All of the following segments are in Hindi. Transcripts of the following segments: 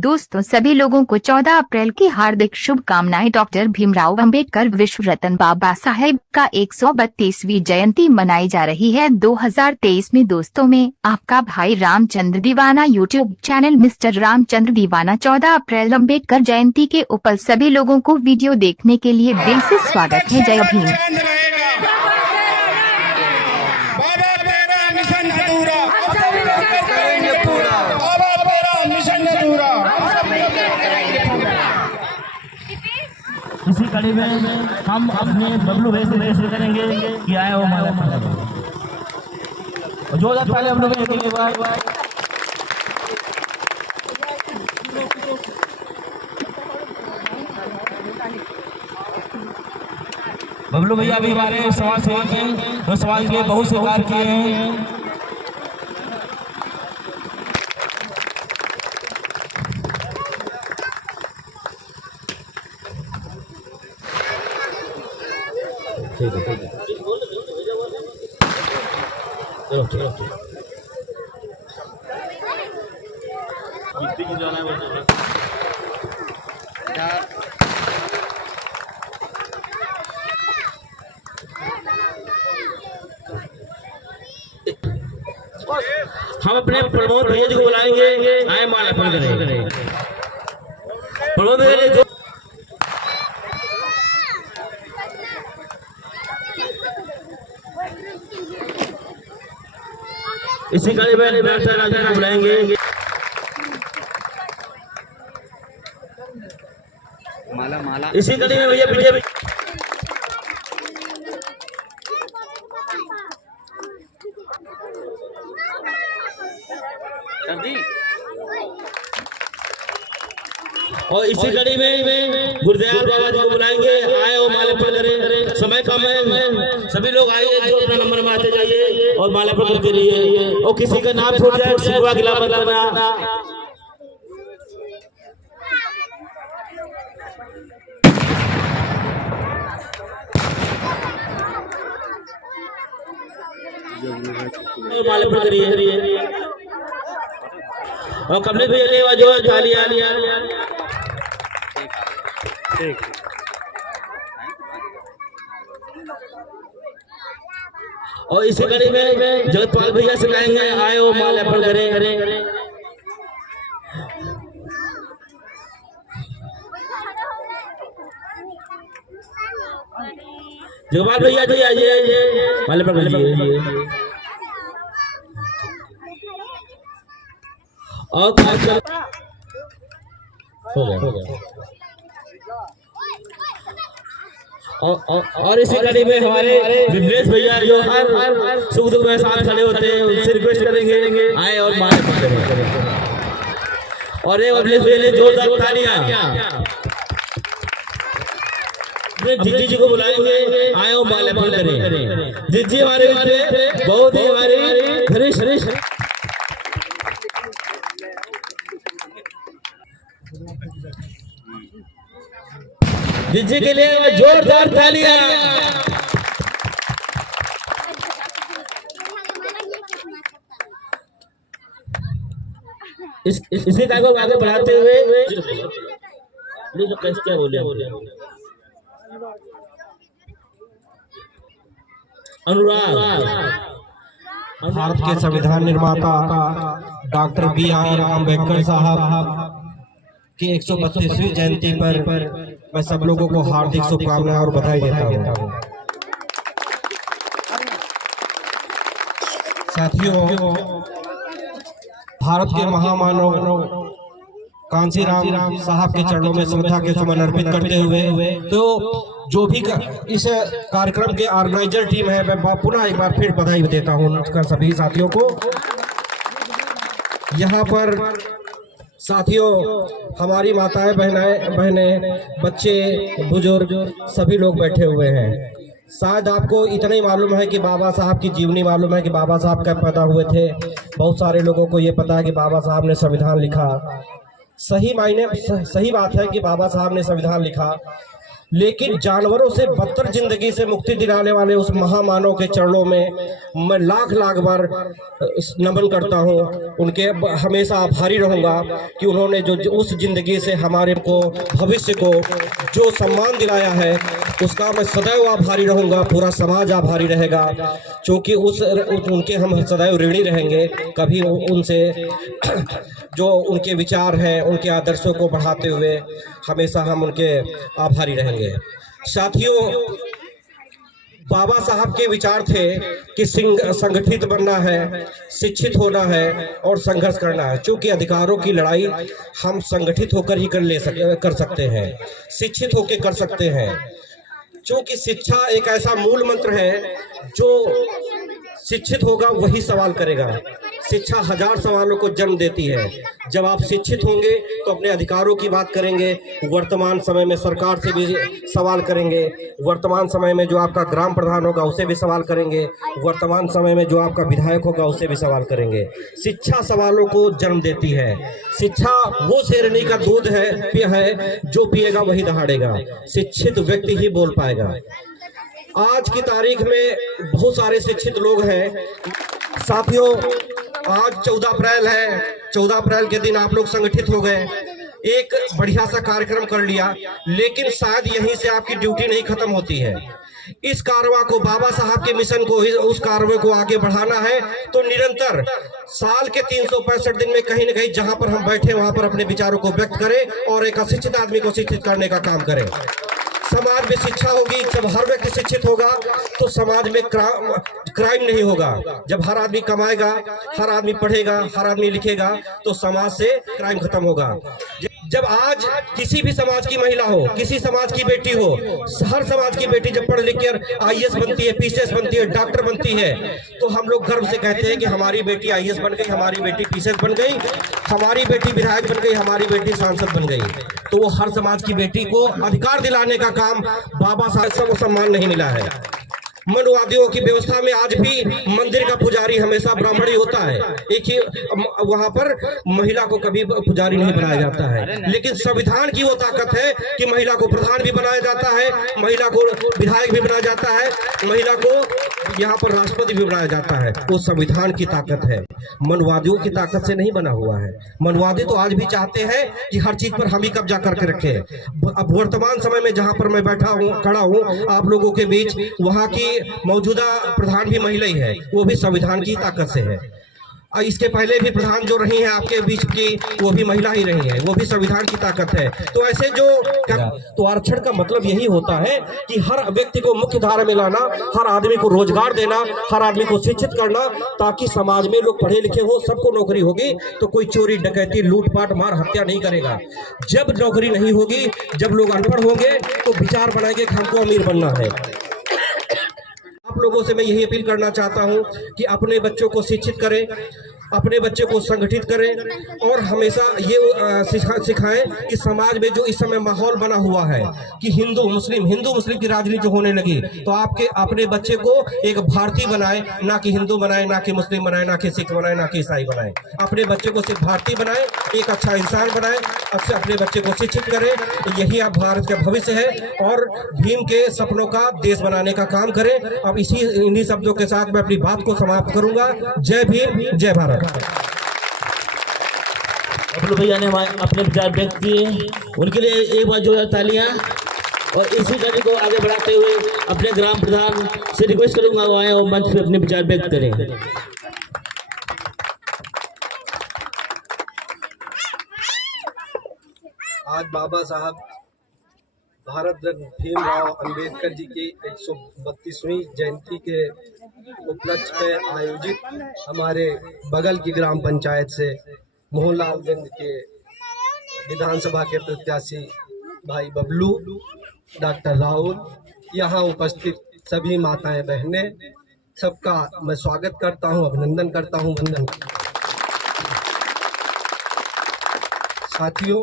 दोस्तों सभी लोगों को 14 अप्रैल की हार्दिक शुभकामनाएं। डॉक्टर भीमराव अंबेडकर विश्व रत्न बाबा साहेब का 132वीं जयंती मनाई जा रही है 2023 में। दोस्तों में आपका भाई रामचंद्र दीवाना यूट्यूब चैनल मिस्टर रामचंद्र दीवाना 14 अप्रैल अंबेडकर जयंती के ऊपर सभी लोगों को वीडियो देखने के लिए दिल से स्वागत है। जय भीम। इसी कड़ी में हम अपने बबलू भाई से रेस्ट करेंगे कि आए वो माला और जो पहले हम लोग बबलू भैया अभी हमारे समाज सेवक हैं, तो समाज के बहुत से कार्य किए हैं। ठीक है चलो चलो हम अपने प्रमोद भैया जी को बुलाएंगे, आए माल्यार्पण करेंगे। प्रमोद भैया जो इसी कड़ी में डॉक्टर राजा को बुलाएंगे। माला इसी कड़ी में भैया पीछे और इसी कड़ी में गुरुदयाल बाबा जी को बुलाएंगे, आए और माल्यार्पण करें। समय कम है, सभी लोग आइए, जो अपना नंबर में आते जाइए और माल्यार्पण करते रहिए। और किसी का नाम छूट जाए सिवा गिला बताना। माल्यार्पण करिए और कमले भैया जो थाली और इसी कड़ी में जगतपाल भैया से कहेंगे, आए वो माल्यार्पण करें। जगतपाल भैया जी आइए माल्यार्पण कीजिए। और इसी कड़ी में हमारे विमलेश भैया जो हर सुख दुख में साथ खड़े होते हैं, उनसे रिक्वेस्ट करेंगे, आए और माल्यार्पण करें। और एक विमलेश भैया ने जोरदार तालियां जीजी जी को बुलाएंगे, आए और माल्यार्पण करें। जीजी हमारे बहुत ही हमारी हरीश जीजी के लिए जोरदार तालियां। इसी टाइप को आगे बढ़ाते हुए क्या बोले अनुराग। भारत के संविधान निर्माता डॉक्टर बी.आर. अम्बेडकर साहब की 132वीं जयंती पर मैं सब लोगों को हार्दिक शुभकामनाएं और बधाई देता हूं। साथियों, भारत के महामानव कांशीराम साहब के चरणों में श्रद्धा के सुमन अर्पित करते हुए तो जो भी इस कार्यक्रम के ऑर्गेनाइजर टीम है, मैं पुनः एक बार फिर बधाई देता हूं उनका सभी साथियों को। यहाँ पर साथियों हमारी माताएं बहनें बच्चे बुजुर्ग सभी लोग बैठे हुए हैं। शायद आपको इतना ही मालूम है कि बाबा साहब की जीवनी मालूम है कि बाबा साहब कब पैदा हुए थे। बहुत सारे लोगों को ये पता है कि बाबा साहब ने संविधान लिखा। सही बात है कि बाबा साहब ने संविधान लिखा, लेकिन जानवरों से बदतर जिंदगी से मुक्ति दिलाने वाले उस महामानव के चरणों में मैं लाख लाख बार नमन करता हूँ। उनके हमेशा आभारी रहूँगा कि उन्होंने जो उस जिंदगी से हमारे को भविष्य को जो सम्मान दिलाया है उसका मैं सदैव आभारी रहूँगा। पूरा समाज आभारी रहेगा, क्योंकि उनके हम सदैव ऋणी रहेंगे। कभी उनसे जो उनके विचार हैं, उनके आदर्शों को बढ़ाते हुए हमेशा हम उनके आभारी रहेंगे। साथियों, बाबा साहब के विचार थे कि संगठित बनना है, शिक्षित होना है और संघर्ष करना है। क्योंकि अधिकारों की लड़ाई हम संगठित होकर ही कर सकते हैं, शिक्षित होकर कर सकते हैं। क्योंकि शिक्षा एक ऐसा मूल मंत्र है, जो शिक्षित होगा वही सवाल करेगा। शिक्षा हजार सवालों को जन्म देती है। जब आप शिक्षित होंगे तो अपने अधिकारों की बात करेंगे, वर्तमान समय में सरकार से भी सवाल करेंगे, वर्तमान समय में जो आपका ग्राम प्रधान होगा उसे भी सवाल करेंगे, वर्तमान समय में जो आपका विधायक होगा उसे भी सवाल करेंगे। शिक्षा सवालों को जन्म देती है। शिक्षा वो शेरनी का दूध है जो पिएगा वही दहाड़ेगा। शिक्षित व्यक्ति ही बोल पाएगा। आज की तारीख में बहुत सारे शिक्षित लोग हैं। साथियों, आज 14 अप्रैल है। 14 अप्रैल के दिन आप लोग संगठित हो गए, एक बढ़िया सा कार्यक्रम कर लिया, लेकिन शायद यहीं से आपकी ड्यूटी नहीं खत्म होती है। इस कारवा को, बाबा साहब के मिशन को, उस कारवे को आगे बढ़ाना है तो निरंतर साल के 365 दिन में कहीं न कहीं जहां पर हम बैठे वहां पर अपने विचारों को व्यक्त करें और एक अशिक्षित आदमी को शिक्षित करने का काम करें। समाज में शिक्षा होगी, जब हर व्यक्ति शिक्षित होगा तो समाज में क्राइम नहीं होगा। जब हर आदमी कमाएगा, हर आदमी पढ़ेगा, हर आदमी लिखेगा तो समाज से क्राइम खत्म होगा। जब आज किसी भी समाज की महिला हो, किसी समाज की बेटी हो, हर समाज की बेटी जब पढ़ लिख कर IAS बनती है, PCS बनती है, डॉक्टर बनती है, तो हम लोग गर्व से कहते हैं कि हमारी बेटी IAS बन गई, हमारी बेटी PCS बन गई, हमारी बेटी विधायक बन गई, हमारी बेटी सांसद बन गई। तो वो हर समाज की बेटी को अधिकार दिलाने का काम बाबा साहब को सम्मान नहीं मिला है। मनुवादियों की व्यवस्था में आज भी मंदिर का पुजारी हमेशा ब्राह्मण ही होता है। एक ही वहां पर महिला को कभी पुजारी नहीं बनाया जाता है। लेकिन संविधान की वो ताकत है कि महिला को प्रधान भी बनाया जाता है, महिला को विधायक भी बनाया जाता है, महिला को यहाँ पर राष्ट्रपति भी बनाया जाता है। वो संविधान की ताकत है, मनुवादियों की ताकत से नहीं बना हुआ है। मनुवादी तो आज भी चाहते हैं कि हर चीज पर हम ही कब्जा करके रखें। अब वर्तमान समय में जहां पर मैं बैठा हूं, खड़ा हूं आप लोगों के बीच, वहां की मौजूदा प्रधान भी महिला ही है, वो भी संविधान की ताकत से है। इसके पहले भी प्रधान जो रही हैं आपके बीच की, वो भी महिला ही रही है, वो भी संविधान की ताकत है। तो ऐसे तो आरक्षण का मतलब यही होता है कि हर व्यक्ति को मुख्य धारा में लाना, हर आदमी को रोजगार देना, हर आदमी को शिक्षित करना, ताकि समाज में लोग पढ़े लिखे हो, सबको नौकरी होगी तो कोई चोरी डकैती लूटपाट मार हत्या नहीं करेगा। जब नौकरी नहीं होगी, जब लोग अनपढ़ होंगे तो विचार बनाएंगे कि हमको अमीर बनना है। आप लोगों से मैं यही अपील करना चाहता हूं कि अपने बच्चों को शिक्षित करें, अपने बच्चे को संगठित करें और हमेशा ये सिखाएं कि समाज में जो इस समय माहौल बना हुआ है कि हिंदू मुस्लिम की राजनीति होने लगी, तो आपके अपने बच्चे को एक भारतीय बनाए, ना कि हिंदू बनाए, ना कि मुस्लिम बनाए, ना कि सिख बनाए, ना कि ईसाई बनाए। अपने बच्चे को सिर्फ भारतीय बनाए, एक अच्छा इंसान बनाए, अच्छा अपने बच्चे को शिक्षित करें। यही आप भारत का भविष्य है और भीम के सपनों का देश बनाने का काम करें। अब इन्हीं शब्दों के साथ मैं अपनी बात को समाप्त करूंगा। जय भीम, जय भारत। बबलू भैया ने अपने विचार व्यक्त किए, उनके लिए एक बार जोरदार तालियां। और इसी गाड़ी को आगे बढ़ाते हुए अपने ग्राम प्रधान से रिक्वेस्ट करूंगा वो आए और मंच पे अपने विचार व्यक्त करें। आज बाबा साहब भारत रत्न भीमराव अंबेडकर जी की 132वीं जयंती के उपलक्ष्य में आयोजित हमारे बगल की ग्राम पंचायत से मोहनलालगंज के विधानसभा के प्रत्याशी भाई बबलू, डॉक्टर राहुल, यहाँ उपस्थित सभी माताएं बहनें, सबका मैं स्वागत करता हूँ, अभिनंदन करता हूँ। वंदन। साथियों,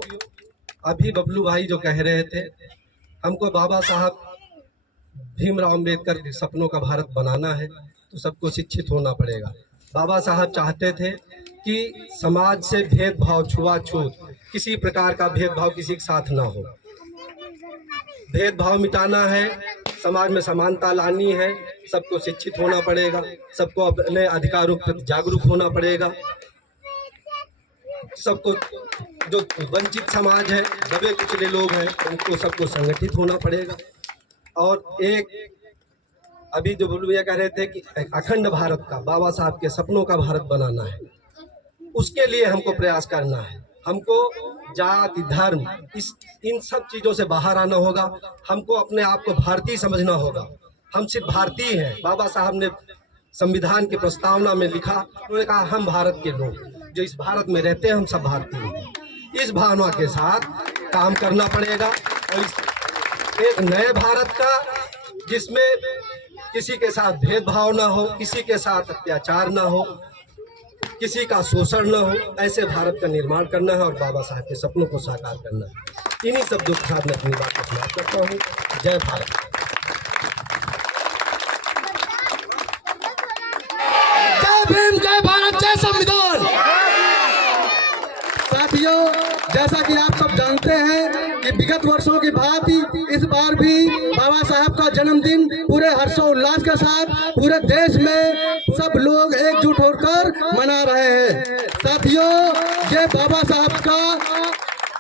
अभी बबलू भाई जो कह रहे थे, हमको बाबा साहब भीमराव अंबेडकर के सपनों का भारत बनाना है तो सबको शिक्षित होना पड़ेगा। बाबा साहब चाहते थे कि समाज से भेदभाव, छुआछूत, किसी प्रकार का भेदभाव किसी के साथ ना हो। भेदभाव मिटाना है, समाज में समानता लानी है, सबको शिक्षित होना पड़ेगा, सबको अपने अधिकारों के प्रति जागरूक होना पड़ेगा, सबको जो वंचित समाज है, दबे कुचले लोग हैं, उनको सबको संगठित होना पड़ेगा। और एक अभी जो बुल्लू भैया कह रहे थे कि अखंड भारत का, बाबा साहब के सपनों का भारत बनाना है, उसके लिए हमको प्रयास करना है। हमको जाति धर्म इन सब चीज़ों से बाहर आना होगा। हमको अपने आप को भारतीय समझना होगा। हम सिर्फ भारतीय हैं। बाबा साहब ने संविधान की प्रस्तावना में लिखा, उन्होंने कहा हम भारत के लोग जो इस भारत में रहते हैं, हम सब भारतीय हैं। इस भावना के साथ काम करना पड़ेगा और इस एक नए भारत का, जिसमें किसी के साथ भेदभाव ना हो, किसी के साथ अत्याचार ना हो, किसी का शोषण न हो, ऐसे भारत का निर्माण करना है और बाबा साहब के सपनों को साकार करना है। इन्हीं शब्दों के साथ मैं अपनी बात को समाप्त करता हूँ। जय भारत। जय भीम, जय भारत, जय संविधान। साथियों, जैसा कि आप सब जानते हैं कि विगत वर्षों की भांति इस बार भी बाबा साहब का जन्मदिन पूरे हर्षोल्लास के साथ पूरे देश में सब लोग एकजुट होकर मना रहे हैं। साथियों, ये बाबा साहब का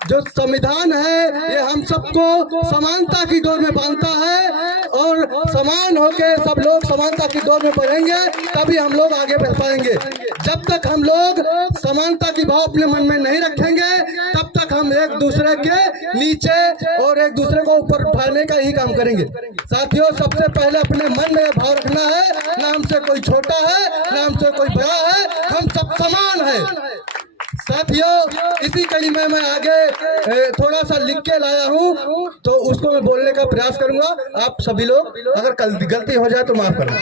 जो संविधान है, ये हम सबको समानता की डोर में बांधता है और समान होके सब लोग समानता की डोर में बढ़ेंगे, तभी हम लोग आगे बढ़ पाएंगे। जब तक हम लोग समानता की भाव अपने मन में नहीं रखेंगे, तब तक हम एक दूसरे के नीचे और एक दूसरे को ऊपर उठाने का ही काम करेंगे। साथियों, सबसे पहले अपने मन में यह भाव रखना है, ना हमसे कोई छोटा है, ना हमसे कोई बड़ा है, हम सब समान है। साथियों, इसी कड़ी में मैं आगे थोड़ा सा लिख के लाया हूँ, तो उसको मैं बोलने का प्रयास करूंगा। आप सभी लोग अगर गलती हो जाए तो माफ करना।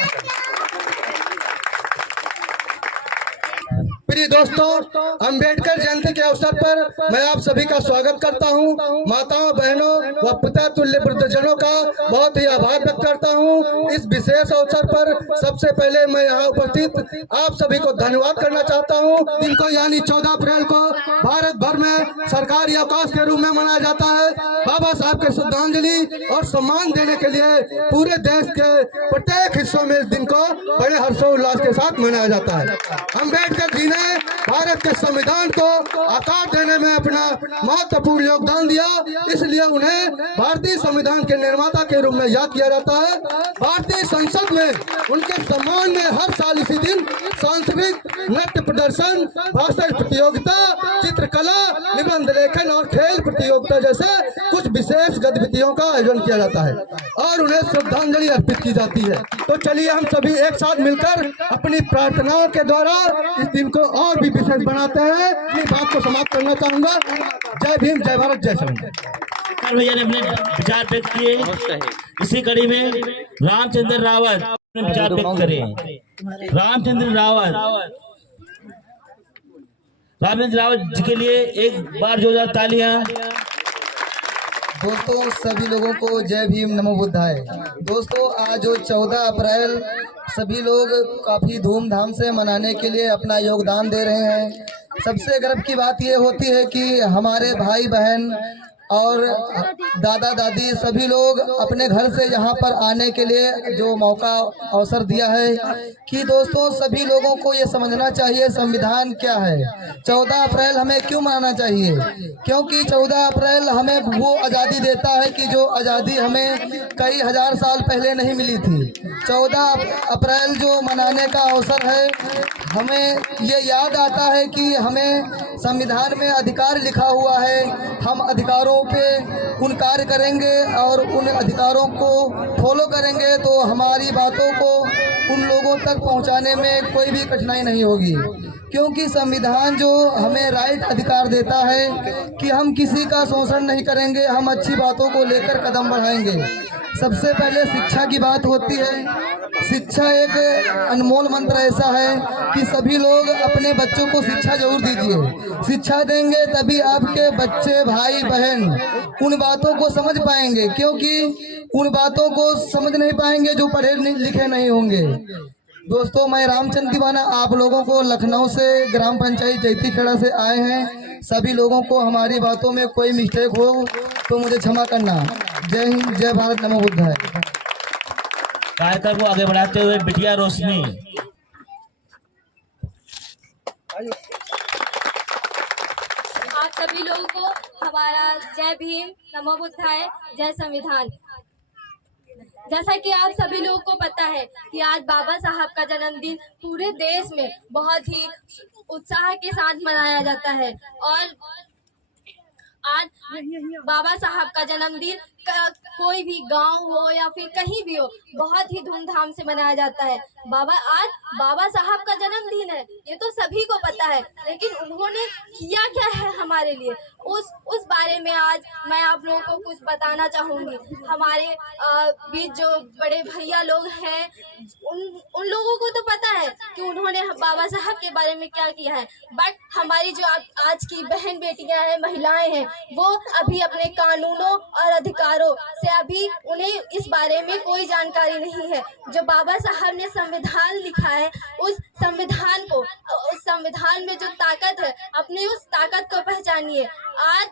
प्रिय दोस्तों, अंबेडकर जयंती के अवसर पर मैं आप सभी का स्वागत करता हूं। माताओं, बहनों व पिता तुल्य वृद्धजनों का बहुत ही आभार व्यक्त करता हूं। इस विशेष अवसर पर सबसे पहले मैं यहां उपस्थित आप सभी को धन्यवाद करना चाहता हूं। इनको यानी 14 अप्रैल को भारत भर में सरकारी अवकाश के रूप में मनाया जाता है। बाबा साहब के श्रद्धांजलि और सम्मान देने के लिए पूरे देश के प्रत्येक हिस्सों में इस दिन को बड़े हर्षोल्लास के साथ मनाया जाता है। अम्बेडकर जी ने भारत के संविधान को आकार देने में अपना महत्वपूर्ण योगदान दिया, इसलिए उन्हें भारतीय संविधान के निर्माता के रूप में याद किया जाता है। भारतीय संसद में उनके सम्मान में हर साल इसी दिन सांस्कृतिक नृत्य प्रदर्शन, भाषण प्रतियोगिता, चित्रकला, निबंध लेखन और खेल प्रतियोगिता जैसे कुछ विशेष गतिविधियों का आयोजन किया जाता है और उन्हें श्रद्धांजलि अर्पित की जाती है। तो चलिए हम सभी एक साथ मिलकर अपनी प्रार्थनाओं के द्वारा इस दिन को और भी विशेष बनाते हैं। अपनी बात को समाप्त करना चाहूंगा। जय भीम, जय भारत, जय संविधान। भैया ने अपने विचार व्यक्त किए। इसी कड़ी में रामचंद्र रावत अपने विचार व्यक्त करे। रामचंद्र रावत जी के लिए एक बार जोरदार तालियां। दोस्तों, सभी लोगों को जय भीम, नमो बुद्धाय। दोस्तों, आज जो 14 अप्रैल सभी लोग काफ़ी धूमधाम से मनाने के लिए अपना योगदान दे रहे हैं। सबसे गर्व की बात ये होती है कि हमारे भाई बहन और दादा दादी सभी लोग अपने घर से यहाँ पर आने के लिए जो मौका अवसर दिया है कि दोस्तों सभी लोगों को ये समझना चाहिए संविधान क्या है। 14 अप्रैल हमें क्यों मनाना चाहिए? क्योंकि 14 अप्रैल हमें वो आज़ादी देता है कि जो आज़ादी हमें कई हजार साल पहले नहीं मिली थी। 14 अप्रैल जो मनाने का अवसर है, हमें ये याद आता है कि हमें संविधान में अधिकार लिखा हुआ है। हम अधिकारों पे उन कार्य करेंगे और उन अधिकारों को फॉलो करेंगे तो हमारी बातों को उन लोगों तक पहुंचाने में कोई भी कठिनाई नहीं होगी। क्योंकि संविधान जो हमें राइट अधिकार देता है कि हम किसी का शोषण नहीं करेंगे, हम अच्छी बातों को लेकर कदम बढ़ाएंगे। सबसे पहले शिक्षा की बात होती है। शिक्षा एक अनमोल मंत्र ऐसा है कि सभी लोग अपने बच्चों को शिक्षा जरूर दीजिए। शिक्षा देंगे तभी आपके बच्चे, भाई बहन उन बातों को समझ पाएंगे, क्योंकि उन बातों को समझ नहीं पाएंगे जो पढ़े लिखे नहीं होंगे। दोस्तों, मैं रामचंद्र दीवाना आप लोगों को लखनऊ से ग्राम पंचायत जैतीखेड़ा से आए हैं। सभी लोगों को हमारी बातों में कोई मिस्टेक हो तो मुझे क्षमा करना। जय हिंद, जय भारत, नमो बुद्धाय। कार्यक्रम को आगे बढ़ाते हुए बिटिया रोशनी। आप सभी लोगों को हमारा जय भीम, नमो बुद्धाय, जय संविधान। जैसा कि आप सभी लोगों को पता है कि आज बाबा साहब का जन्मदिन पूरे देश में बहुत ही उत्साह के साथ मनाया जाता है और आज बाबा साहब का जन्मदिन कोई भी गांव हो या फिर कहीं भी हो, बहुत ही धूमधाम से मनाया जाता है। आज बाबा साहब का जन्मदिन है, ये तो सभी को पता है, लेकिन उन्होंने किया क्या है हमारे लिए, उस बारे में आज मैं आप लोगों को कुछ बताना चाहूँगी। हमारे बीच जो बड़े भैया लोग हैं, उन लोगों को तो पता है कि उन्होंने बाबा साहब के बारे में क्या किया है, बट हमारी जो आज की बहन बेटियां हैं, महिलाएं हैं, वो अभी अपने कानूनों और अधिकारों से अभी उन्हें इस बारे में कोई जानकारी नहीं है। जो बाबा साहब ने संविधान लिखा है, उस संविधान में जो ताकत है, अपनी उस ताकत को पहचानिए। आज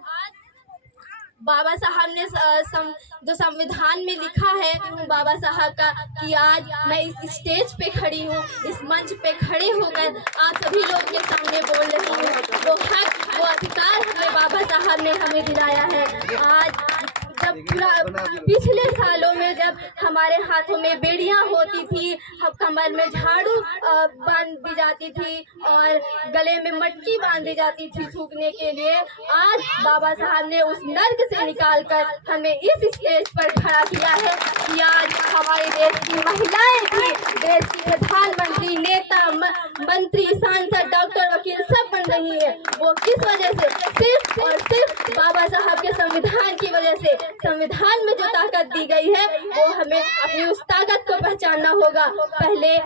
बाबा साहब ने जो संविधान में लिखा है बाबा साहब का, कि आज मैं इस स्टेज पे खड़ी हूँ, इस मंच पे खड़े होकर आप सभी लोग के सामने बोल रही हूँ, वो हक, वो अधिकार हमें बाबा साहब ने हमें दिलाया है। आज जब पिछले सालों में जब हमारे हाथों में बेड़ियां होती थी, कमर में झाड़ू बांध दी जाती थी और गले में मटकी बांध दी जाती थी थूकने के लिए, आज बाबा साहब ने उस नर्क से निकालकर हमें इस स्टेज पर खड़ा किया है कि आज हमारे देश की महिलाएं भी देश की प्रधानमंत्री, नेता, मंत्री, सांसद, डॉक्टर, वकील सब बन रही है। वो किस वजह से? सिर्फ और सिर्फ बाबा साहब के संविधान की वजह से। संविधान में जो ताकत दी गई है, वो हमें अपनी उस ताकत को पहचानना होगा। पहले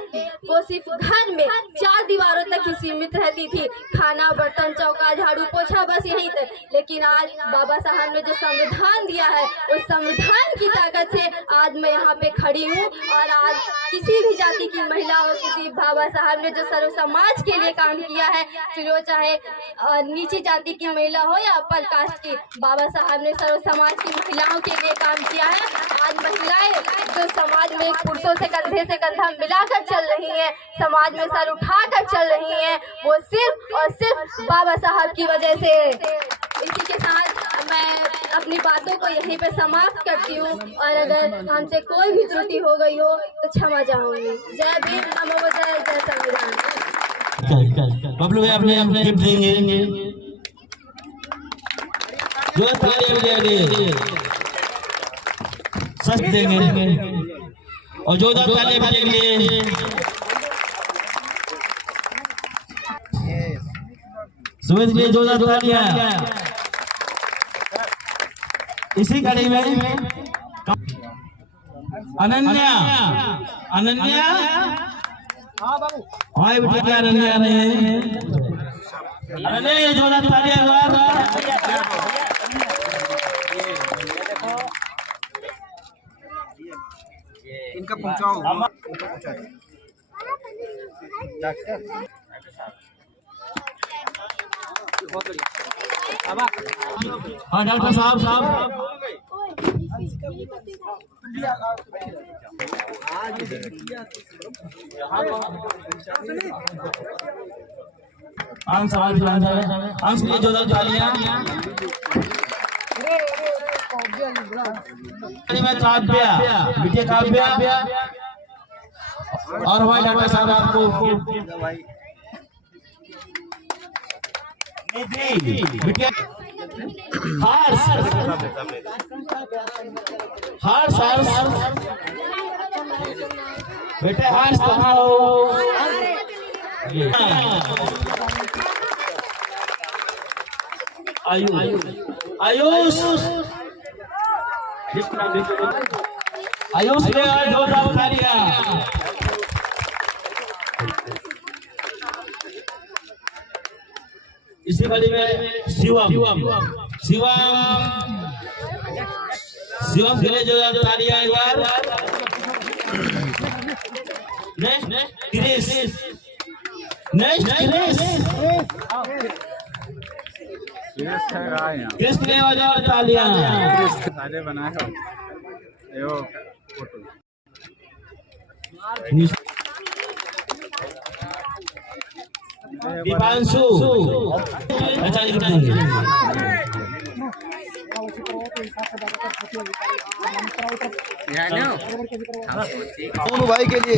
वो सिर्फ घर में 4 दीवारों तक ही सीमित रहती थी, खाना, बर्तन, चौका, झाड़ू, पोछा, बस यहीं तक। लेकिन आज बाबा साहब ने जो संविधान दिया है, उस संविधान की ताकत से आज मैं यहाँ पे खड़ी हूँ और आज किसी भी जाति की महिला हो, किसी बाबा साहब ने जो सर्व समाज के लिए काम किया है, फिर वो चाहे नीची जाति की महिला हो या अपर कास्ट की, बाबा साहब ने सर्व समाज की महिलाओं के लिए काम किया है। आज महिलाएं जो समाज में पुरुषों से कंधे से कंधा मिलाकर चल रही हैं, समाज में सर उठाकर चल रही हैं, वो सिर्फ और सिर्फ बाबा साहब की वजह से। इसी के साथ मैं अपनी बातों को यहीं पे समाप्त करती हूँ और अगर हमसे कोई भी त्रुटि हो गई हो तो क्षमा चाहूंगी। जय भीम, नमो बुद्धाय, जय संविधान। बबलू भाई अपने गिफ्ट देंगे, जो तालियां सच देंगे और जोरदार तालियां बजेंगे। सुमित के लिए जोरदार तालियां। इसी कड़ी में अनन्या हाय बेटी, क्या अनन्या आ रहे हैं? अनन्या जोरदार तालियां। इनका पहुंचाओ। हाँ डॉक्टर साहब सवाल अंश के लिए जोरदार तालियां। काव्या, बेटे काव्या और हमारे डॉक्टर साहब आपको बेटे बेटे हार्स कहाँ हो? आयुष आयुष ने जोरदार तालियां। इसी कड़ी में शिवम के लिए जोरदार तालियां एक बार। नेक्स्ट कृष्ण ने बजाओ तालियां। दीपांशु अच्छा लिख देंगे। दोनों भाई के लिए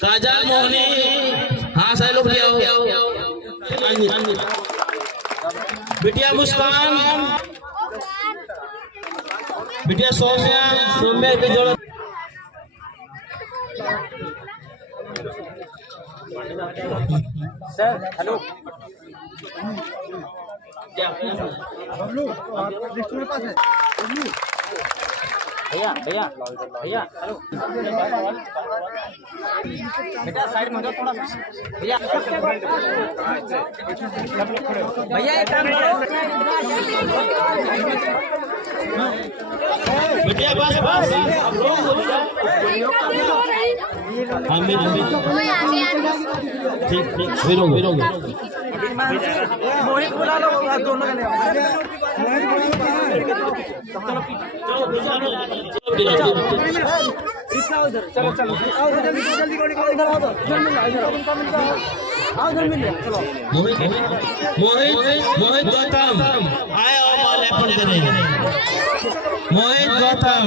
काजल मोहनी, हाँ सारे लोग ले आओ। बिटिया मुस्कान, बिटिया सौम्या, सौम्या की जरूरत। सर हेलो भैया भैया भैया हेलो बेटा साइड में हो जाओ थोड़ा सा भैया भैया एक काम करो बेटा बस बस आप लोग हमें ठीक ठीक फिरोगे मोहित बुला लो दोनों चलो चलो जल्दी इधर आओ मोहित गौतम आए और माल्यार्पण करेंगे। मोहित गौतम